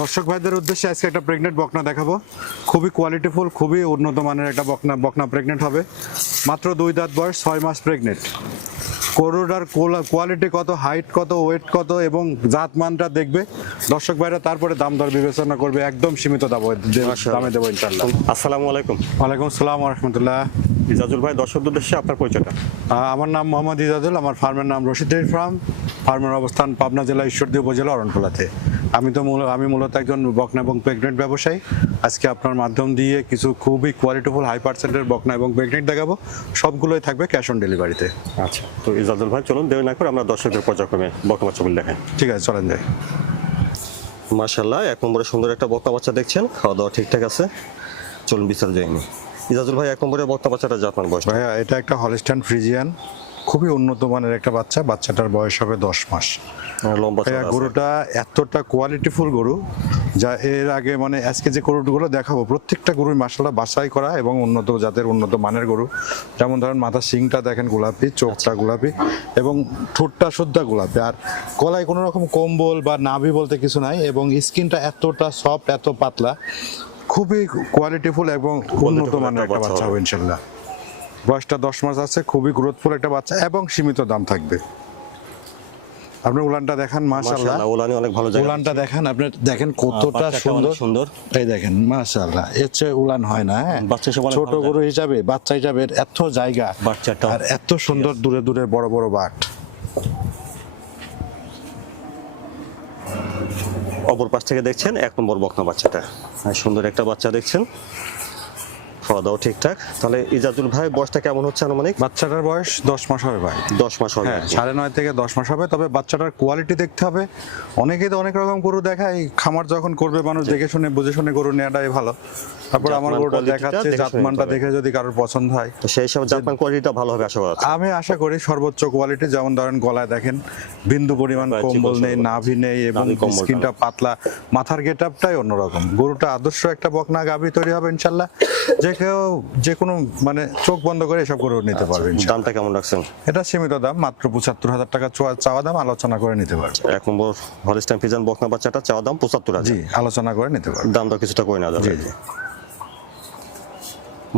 দর্শক ভাইদের উদ্দেশ্যে আজকে একটা প্রেগনেন্ট বকনা দেখাবো। খুবই কোয়ালিটিফুল খুবই উন্নত মানের একটা বকনা বকনা প্রেগনেন্ট হবে। মাত্র দুই দাঁত বয়স ছয় মাস প্রেগনেন্ট গরুটার কোয়ালিটি কত হাইট কত ওয়েট কত এবং জাত মানটা দেখবে। দর্শক ভাইরা তারপরে দাম দর বিবেচনা করবে একদম সীমিত দামে দামে দেবো ইনশাল্লাহ আসসালামু আলাইকুম। ওয়ালাইকুম আসসালাম রহমতুল্লাহ। ইজাজুল ভাই দর্শকদের উদ্দেশ্যে আপনার পরিচয়টা। আমার নাম মোহাম্মদ ইজাজুল আমার ফার্মের নাম রশিদ ফার্ম ফার্মের অবস্থান পাবনা জেলা ঈশ্বরদী উপজেলা অরণখোলাতে। আমি তো মূল আমি মূলত একজন বকনা এবং প্রেগনেন্ট ব্যবসায়ী। আজকে আপনার মাধ্যম দিয়ে কিছু খুবই কোয়ালিটিফুল হাই পার্সেন্টের বকনা এবং প্রেগনেন্ট দেখাবো। সবগুলোই থাকবে ক্যাশ অন ডেলিভারিতে আচ্ছা তো ইজাজুল ভাই চলুন দেরি না করে আমরা দর্শকদের পর্যায়ক্রমে বর্তমান ছবি দেখাই। ঠিক আছে চলেন যাই। মাশাল্লাহ এক নম্বরে সুন্দর একটা বক্তা বাচ্চা দেখছেন খাওয়া দাওয়া ঠিকঠাক আছে। চলুন বিস্তার যায়নি ইজাজুল ভাই এক নম্বরে বক্তা বাচ্চাটা জাপান বয়স? ভাইয়া এটা একটা হলিস্টান ফ্রিজিয়ান খুবই উন্নত মানের একটা বাচ্চা। বাচ্চাটার বয়স হবে দশ মাস। আছে। গরুটা এতটা কোয়ালিটিফুল গরু যা এর আগে মানে আজকে যে গরুগুলো দেখাবো প্রত্যেকটা গরুই মাসাল্লাহ বাছাই করা এবং উন্নত জাতের উন্নত মানের গরু। যেমন ধরেন মাথার শিংটা দেখেন গোলাপি চোখটা গোলাপি এবং ঠোঁটটা শুদ্ধা গোলাপি। আর গলায় কোনো রকম কম্বল বা নাভি বলতে কিছু নাই এবং স্কিনটা এতটা সফট এত পাতলা খুবই কোয়ালিটিফুল এবং উন্নত মানের একটা বাচ্চা হবে। ইনশাল্লাহ বয়সটা দশ মাস আছে খুবই গ্রোথফুল একটা বাচ্চা এবং সীমিত দাম থাকবে। আপনি উলানটা দেখান মাশাআল্লাহ। ওলানি অনেক ভালো জায়গা উলানটা দেখেন আপনি দেখেন কতটা সুন্দর। সুন্দর। এই দেখেন মাশাআল্লাহ এর চেয়ে উলান হয় না হ্যাঁ? বাচ্চা অনেক ছোট গরু হিসাবে বাচ্চা হিসাবে এত জায়গা বাচ্চাটা। আর এত সুন্দর দূরে দূরে বড় বড় বাট অপর পাশ থেকে দেখছেন এক নম্বর বকনা বাচ্চাটা। আর সুন্দর একটা বাচ্চা দেখছেন। খাওয়া দাওয়া ঠিকঠাক। তাহলে ইজাজুল ভাই বয়সটা কেমন হচ্ছে আনুমানিক? বাচ্চাটার বয়স দশ মাস হবে ভাই। দশ মাস হবে। হ্যাঁ সাড়ে নয় থেকে দশ মাস হবে। তবে বাচ্চাটার কোয়ালিটি দেখতে হবে। অনেকেই তো অনেক রকম গরু দেখায়। খামার যখন করবে মানুষ দেখে শুনে বুঝে শুনে গরু নেওয়াটাই ভালো। তারপর আমার গরুটা দেখাচ্ছে জাতমানটা দেখে যদি কারোর পছন্দ হয়। তো সেই হিসাবে জাপান কোয়ালিটিটা ভালো হবে আশা করা আমি আশা করি সর্বোচ্চ কোয়ালিটি যেমন ধরেন গলায় দেখেন বিন্দু পরিমাণ কম্বল নেই। নাভি নেই এবং স্কিনটা পাতলা। মাথার গেট আপটাই অন্যরকম। গরুটা আদর্শ একটা বকনা গাভী তৈরি হবে ইনশাল্লাহ। যে কেউ যে কোনো মানে চোখ বন্ধ করে এসব গরু নিতে পারবেন ইনশাল্লাহ। দামটা কেমন রাখছেন? এটা সীমিত দাম মাত্র পঁচাত্তর হাজার টাকা চাওয়া দাম আলোচনা করে নিতে পারবে। এক নম্বর হলিস্টাইন ফিজান বকনা বাচ্চাটা চাওয়া দাম পঁচাত্তর হাজার। জি আলোচনা করে নিতে পারবে। দামটা কিছুটা করে না যাবে জি জি।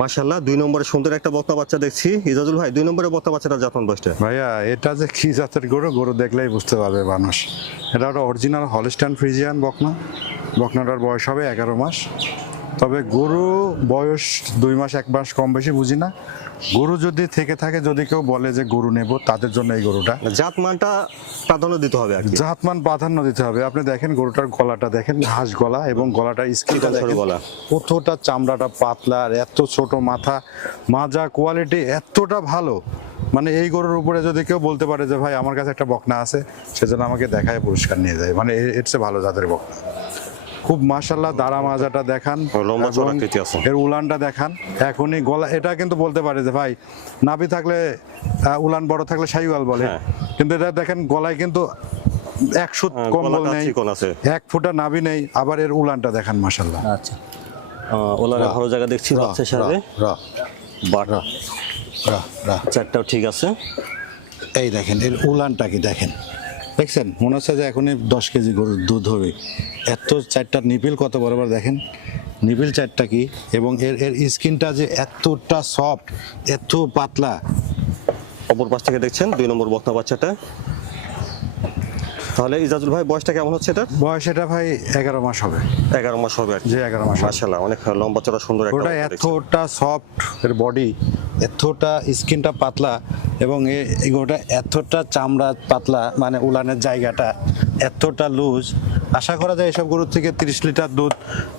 মাশাল্লাহ দুই নম্বরে সুন্দর একটা বকনা বাচ্চা দেখছি। ইজাজুল ভাই দুই নম্বরে বকনা বাচ্চাটা জাপান বয়সটা? ভাইয়া এটা যে কি জাতের গরু গরু দেখলেই বুঝতে পারবে মানুষ। এটা একটা অরিজিনাল হলিস্টান ফ্রিজিয়ান বকনা। বকনাটার বয়স হবে এগারো মাস। তবে গরু বয়স দুই মাস এক মাস কম বেশি বুঝি না। গরু যদি থেকে থাকে যদি কেউ বলে যে গরু নেব তাদের জন্য এই গরুটা। জাত মানটা প্রাধান্য দিতে হবে জাতমান প্রাধান্য দিতে হবে। আপনি দেখেন গরুটার গলাটা দেখেন ঘাস গলা এবং গলাটা স্কিনটা গলা। কতটা চামড়াটা পাতলা আর এত ছোট মাথা। মাজা কোয়ালিটি এতটা ভালো। মানে এই গরুর উপরে যদি কেউ বলতে পারে যে ভাই আমার কাছে একটা বকনা আছে সেজন্য আমাকে দেখায় পুরস্কার নিয়ে যায়। মানে এর চেয়ে ভালো জাতের বকনা। খুব মাশাল্লাহ দাঁড়া মাজাটা দেখান। এর উলানটা দেখান। এখনই গলা এটা কিন্তু বলতে পারে যে ভাই নাভি থাকলে উলান বড় থাকলে সাইওয়াল বলে। হ্যাঁ। কিন্তু এটা দেখেন গলায় কিন্তু এক সুত হ্যাঁ, কম্বল নেই। এক ফুটা নাভি নেই আবার এর উলানটা দেখান মাশাল্লাহ আচ্ছা। ওলারে ভালো জায়গা দেখছি বাচ্চা হিসাবে বাট চারটাও ঠিক আছে। এই দেখেন এর উলানটা কি দেখেন? দেখছেন মনে হচ্ছে যে এখনই দশ কেজি গরুর দুধ হবে। এত চারটা নিপিল কত বড় দেখেন? নিপিল চারটা কি? এবং এর এর স্কিনটা যে এতটা সফট এত পাতলা। অপর পাশ থেকে দেখছেন দুই নম্বর বকনা বাচ্চাটা। তাহলে ইজাজুল ভাই বয়সটা কেমন হচ্ছে এটা বয়স এটা ভাই এগারো মাস হবে। এগারো মাস হবে যে এগারো মাস হবে। মাশাল্লাহ অনেক লম্বা চড়া সুন্দর একটা এতটা সফট এর বডি এতটা স্কিনটা পাতলা এবং এ- এগুলোটা এতটা চামড়া পাতলা মানে উলানের জায়গাটা এতটা লুজ আশা করা যায় এসব গরুর থেকে তিরিশ লিটার দুধ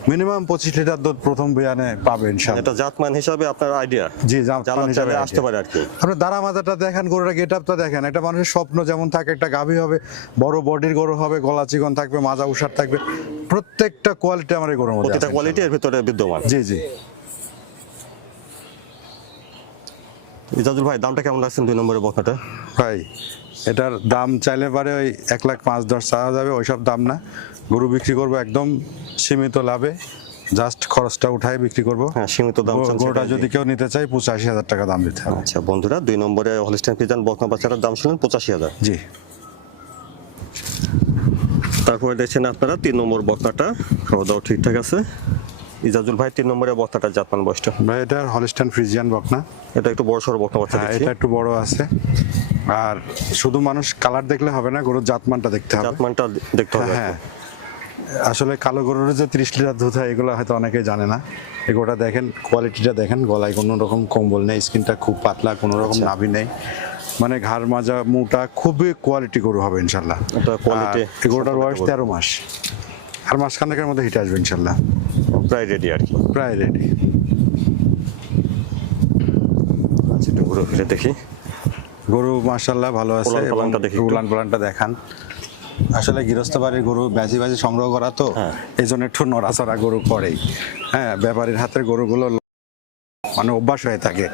মিনিমাম পঁচিশ লিটার দুধ প্রথম বিয়ানে পাবেন এটা জাতমান হিসাবে আপনার আইডিয়া জি জাতমান হিসাবে আসতে পারে আর কি। আপনি দাঁড়া মাজাটা দেখেন গরুটা গেট আপটা দেখেন। একটা মানুষের স্বপ্ন যেমন থাকে একটা গাভী হবে বড় বডির গরু হবে গলা চিকন থাকবে মাজা উষার থাকবে প্রত্যেকটা কোয়ালিটি আমার এই গরুর মধ্যে কোয়ালিটি এর ভিতরে বিদ্যমান। জি জি। ইজাজুল ভাই দামটা কেমন রাখছেন দুই নম্বরের বকনাটা? ভাই এটার দাম চাইলে পারে ওই এক লাখ পাঁচ দশ চাওয়া যাবে ওইসব দাম না। গরু বিক্রি করব একদম সীমিত লাভে জাস্ট খরচটা উঠাই বিক্রি করব। হ্যাঁ সীমিত দাম গরু- গরুটা যদি কেউ নিতে চায় পঁচাশি হাজার টাকা দাম দিতে হবে। আচ্ছা বন্ধুরা দুই নম্বরে হলিস্টাইন ফিজান বকনা বাচ্চাটার দাম শুনলেন পঁচাশি হাজার। জি। তারপরে দেখছেন আপনারা তিন নম্বর বক্তাটা খাওয়া দাওয়া ঠিকঠাক আছে। ইজাজুল ভাই তিন নম্বরের বক্তাটা জাতমান বয়সটা। ভাই এটা হলিস্টান ফ্রিজিয়ান বকনা এটা একটু বড় সড়ো বক্তা বাচ্চা হ্যাঁ এটা একটু বড় আছে। আর শুধু মানুষ কালার দেখলে হবে না গরুর জাতমানটা দেখতে হবে। জাতমানটা দেখতে হবে। হ্যাঁ আসলে কালো গরুর যে তিরিশ লিটার দুধ হয় এগুলো হয়তো অনেকেই জানে না। এগুলোটা দেখেন কোয়ালিটিটা দেখেন গলায় কোনো রকম কম্বল নেই স্কিনটা খুব পাতলা কোনো রকম আচ্ছা। নাভি নেই। মানে ঘাড় মাজা মুটা খুবই কোয়ালিটি গরু হবে ইনশাল্লাহ গরুটার বয়স তেরো মাস। আর মাসখানেকের মধ্যে হিট আসবে ইনশাল্লাহ। প্রায় রেডি আর কি। প্রায় রেডি আচ্ছা একটু ঘুরে ফিরে দেখি। গরু মার্শাল্লাহ ভালো আছে উলান পালানটা দেখান। আসলে গৃহস্থ বাড়ির গরু ব্যাজি ব্যাজি সংগ্রহ করা তো হ্যাঁ। এই জন্য একটু নড়াচড়া গরু করেই। হ্যাঁ ব্যাপারীর হাতের গরুগুলো মানে অভ্যাস হয়ে থাকে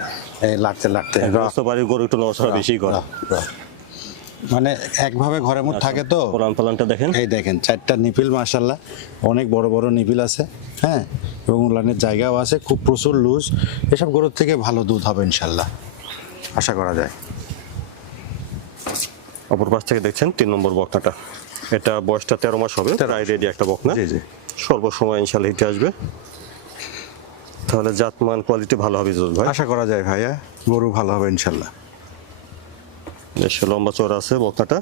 এই লাটতে লাটতে। গৃহস্থ বাড়ির গরু একটু নড়াচড়া বেশি করে। মানে একভাবে ঘরের মধ্যে থাকে তো। পালানটা দেখেন। এই দেখেন চারটা নিপিল মার্শাল্লাহ অনেক বড় বড় নিপিল আছে হ্যাঁ? এবং উলানের জায়গাও আছে খুব প্রচুর লুজ। এসব গরুর থেকে ভালো দুধ হবে ইনশাল্লাহ আশা করা যায়। অপর পাশ থেকে দেখছেন তিন নম্বর বকনাটা। এটা বয়সটা তেরো মাস হবে প্রায় রেডি একটা বকনা। সর্বসময় ইনশাল্লাহ হিটে আসবে। তাহলে জাতমান কোয়ালিটি ভালো হবে ভাই। আশা করা যায় ভাইয়া গরু ভালো হবে ইনশাল্লাহ বেশ লম্বা চওড়া আছে বকনাটা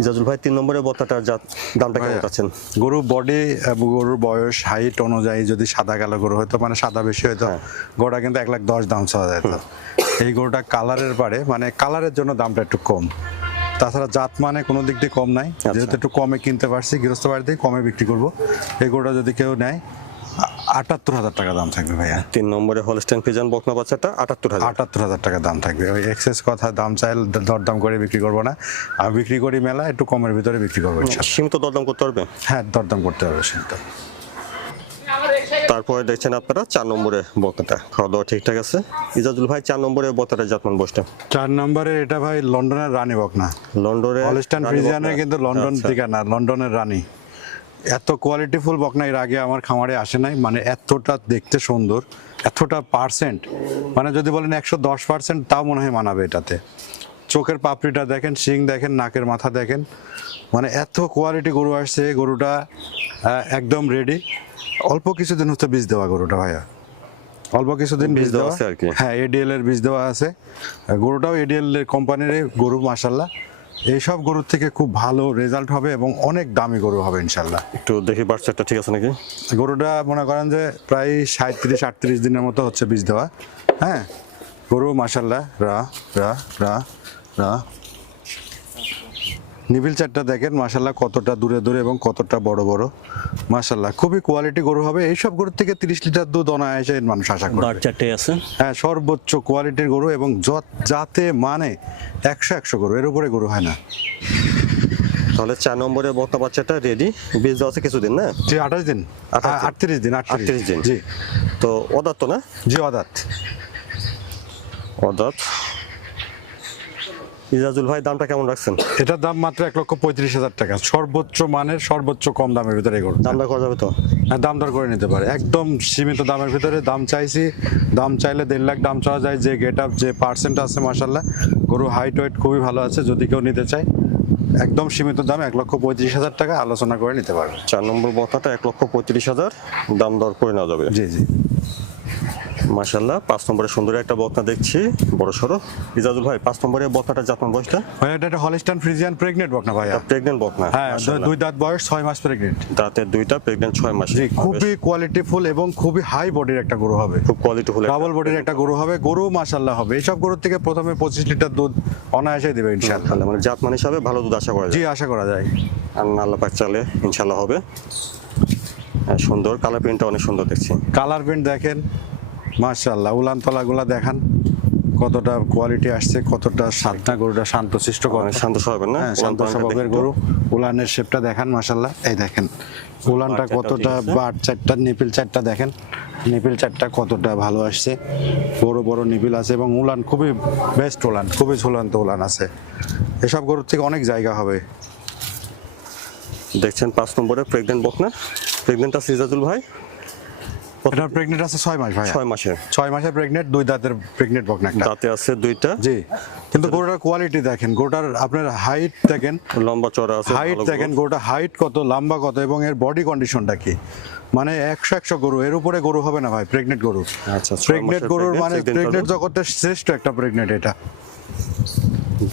ইজাজুল ভাই তিন নম্বরের বকনাটার জাত দামটা কেমন চাচ্ছেন? গরু বডি গরুর বয়স হাইট অনুযায়ী যদি সাদা কালো গরু হতো মানে সাদা বেশি হতো হ্যাঁ। গরুটা কিন্তু এক লাখ দশ দাম চাওয়া যেত এই গরুটা কালারের পারে মানে কালারের জন্য দামটা একটু কম। তাছাড়া জাত মানে কোনো দিক দিয়ে কম নাই। আচ্ছা। যেহেতু একটু কমে কিনতে পারছি গৃহস্থ বাড়িতে কমে বিক্রি করব। এই গরুটা যদি কেউ নেয় আটাত্তর হাজার টাকা দাম থাকবে ভাইয়া। তিন নম্বরে হলস্টেন ফিজান বকনা বাচ্চাটা আটাত্তর হাজার। আটাত্তর হাজার টাকা দাম থাকবে। ওই এক্সেস কথা দাম চাইলে দরদাম করে বিক্রি করব না। আমি বিক্রি করি মেলা একটু কমের ভিতরে বিক্রি করব। সীমিত দরদাম করতে পারবে? হ্যাঁ দরদাম করতে হবে সেটা তারপরে দেখছেন আপনারা চার নম্বরে বকনাটা। খাওয়া দাওয়া ঠিকঠাক আছে? ইজাজুল ভাই চার নম্বরে বকনাটা জাতমান বসটা চার নম্বরে এটা ভাই লন্ডনের রানী বকনা। লন্ডনে হলস্টাইন রানী ফ্রিজিয়ানের কিন্তু লন্ডন আচ্ছা। থেকে না লন্ডনের রানী। এত কোয়ালিটিফুল বকনা এর আগে আমার খামারে আসে নাই মানে এতটা দেখতে সুন্দর এতটা পার্সেন্ট মানে যদি বলেন একশো দশ পার্সেন্ট তাও মনে হয় মানাবে এটাতে। চোখের পাপড়িটা দেখেন শিং দেখেন নাকের মাথা দেখেন মানে এত কোয়ালিটি গরু আসছে গরুটা একদম রেডি অল্প কিছুদিন হচ্ছে বীজ দেওয়া গরুটা ভাইয়া। অল্প কিছুদিন বীজ বীজ দেওয়া দেওয়া। আছে আর কি। হ্যাঁ এডিএল এর বীজ দেওয়া আছে। গরুটাও এডিএল এর কোম্পানির গরু মাসাল্লাহ এইসব গরুর থেকে খুব ভালো রেজাল্ট হবে এবং অনেক দামি গরু হবে ইনশাল্লাহ। একটু দেখি বাচ্চাটা ঠিক আছে নাকি? গরুটা মনে করেন যে প্রায় সাঁত্রিশ আটত্রিশ দিনের মতো হচ্ছে বীজ দেওয়া। হ্যাঁ? গরু মাসাল্লাহ রা রা রা রা। নিবিল চারটা দেখেন মাসাল্লাহ কতটা দূরে দূরে এবং কতটা বড় বড়। মাসাল্লাহ খুবই কোয়ালিটি গরু হবে। এইসব গরুর থেকে তিরিশ লিটার দুধ অনায়াসে মানুষ আশা করে চারটে আছে। হ্যাঁ সর্বোচ্চ কোয়ালিটির গরু এবং যত যাতে মানে একশো একশো গরু এর উপরে গরু হয় না। তাহলে চার নম্বরে বকনা বাচ্চাটা রেডি বীজ দেওয়া আছে কিছুদিন না? জি আঠাশ দিন। আটত্রিশ দিন আটত্রিশ দিন। জি। তো অদাত না? জি অদাত অদাত ইজাজুল ভাই দামটা কেমন রাখছেন? এটার দাম মাত্র এক লক্ষ পঁয়ত্রিশ হাজার টাকা। সর্বোচ্চ মানের সর্বোচ্চ কম দামের ভিতরে এই গরু দামটা করা যাবে তো? হ্যাঁ, দাম দর করে নিতে পারে। একদম সীমিত দামের ভিতরে দাম চাইছি। দাম চাইলে দেড় লাখ দাম চাওয়া যায়। যে গেট আপ যে পার্সেন্ট আছে মাসাল্লাহ গরু হাইট ওয়েট খুবই ভালো আছে। যদি কেউ নিতে চায় একদম সীমিত দাম এক লক্ষ পঁয়ত্রিশ হাজার টাকা আলোচনা করে নিতে পারবে। চার নম্বর বকনাটা এক লক্ষ পঁয়ত্রিশ হাজার। দাম দর করে নেওয়া যাবে। জি জি। মাশাল্লাহ পাঁচ নম্বরে সুন্দর একটা বকনা দেখছি বড় সড়ো। ইজাজুল ভাই পাঁচ নম্বরে বকনাটা জাতমান বয়সটা? ভাই এটা একটা হলিস্টান ফ্রিজিয়ান প্রেগনেন্ট বক না ভাইয়া প্রেগনেন্ট বকনা হ্যাঁ। দুই দাঁত বয়স ছয় মাস প্রেগনেন্ট দাঁতের দুইটা প্রেগনেন্ট ছয় মাস জি খুবই কোয়ালিটিফুল এবং খুবই হাই বডির একটা গরু হবে। খুব কোয়ালিটি হলে ডাবল বডির একটা গরু হবে গরু মাসাল্লাহ হবে। এইসব গরুর থেকে প্রথমে পঁচিশ লিটার দুধ অনায়াসে দেবে ইনশাল্লাহ মানে জাত মান হিসাবে ভালো দুধ আশা করা জি আশা করা যায়। আর আল্লাহ পাক চালে ইনশাল্লাহ হবে। হ্যাঁ, সুন্দর। কালার প্রিন্টটা অনেক সুন্দর দেখছি। কালার প্রিন্ট দেখেন। মাশাল্লাহ উলান তলাগুলা দেখান কতটা কোয়ালিটি আসছে কতটা সাধনা গরুটা শান্তশিষ্ট করে। শান্ত স্বভাবের না? হ্যাঁ শান্ত স্বভাবের গরু উলানের শেপটা দেখান মাশাল্লাহ এই দেখেন উলানটা কতটা। বাট চারটা নিপিল চারটা দেখেন। নিপিল চারটা কতটা ভালো আসছে। বড় বড় নিপিল আছে এবং উলান খুবই বেস্ট উলান খুবই ঝুলন্ত উলান আছে। এসব গরুর থেকে অনেক জায়গা হবে। দেখছেন পাঁচ নম্বরে প্রেগনেন্ট বকনা। প্রেগনেন্ট আছে ইজাজুল ভাই? এটা প্রেগনেন্ট আছে ছয় মাস ভাই ছয় মাসের। ছয় মাসে প্রেগনেন্ট দুই দাঁতের প্রেগনেন্ট বকনা একটা। দাঁতে আছে দুইটা। জি। কিন্তু গরুটার কোয়ালিটি দেখেন গরুটার আপনার হাইট দেখেন লম্বা চড়া আছে হাইট দেখেন। গরুটা হাইট কত লম্বা কত এবং এর বডি কন্ডিশনটা কি? মানে একশো একশো গরু এর উপরে গরু হবে না ভাই প্রেগনেন্ট গরু। আচ্ছা, প্রেগনেন্ট গরুর মানে প্রেগনেন্ট। জগতের শ্রেষ্ঠ একটা প্রেগনেন্ট এটা।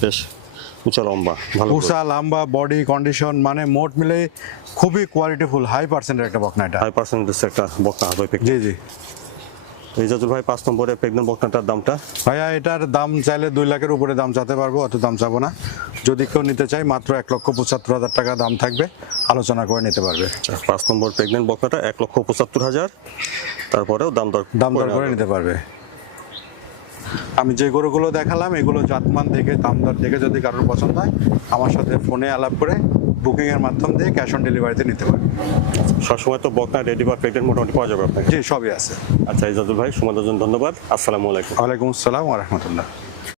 বেশ। উঁচা লম্বা ভালো উষা লম্বা বডি কন্ডিশন মানে মোট মিলে খুবই কোয়ালিটিফুল হাই পার্সেন্টের একটা বকনা এটা। হাই পার্সেন্টেজ একটা বকনা হবে জি জি। ইজাজুল ভাই পাঁচ নম্বরে প্রেগনেন্ট বকনাটার দামটা? ভাইয়া এটার দাম চাইলে দুই লাখের উপরে দাম চাতে পারব অত দাম চাবো না। যদি কেউ নিতে চাই মাত্র এক লক্ষ পঁচাত্তর হাজার টাকা দাম থাকবে আলোচনা করে নিতে পারবে। আচ্ছা, পাঁচ নম্বর প্রেগনেন্ট বকনাটা এক লক্ষ পঁচাত্তর হাজার তারপরেও দাম দর দাম দর করে নিতে পারবে। আমি যে গরুগুলো দেখালাম এগুলো জাতমান দেখে দামদার দেখে যদি কারোর পছন্দ হয় আমার সাথে ফোনে আলাপ করে বুকিংয়ের এর মাধ্যম দিয়ে ক্যাশ অন ডেলিভারিতে নিতে পারেন সবসময় তো বকনা রেডি বা প্রেগনেন্ট মোটামুটি পাওয়া যাবে আপনাকে? জি সবই আছে। আচ্ছা ইজাদুল ভাই জন্য ধন্যবাদ। আসসালামু আলাইকুম। ওয়ালাইকুম আসসালাম রহমতুল্লাহ।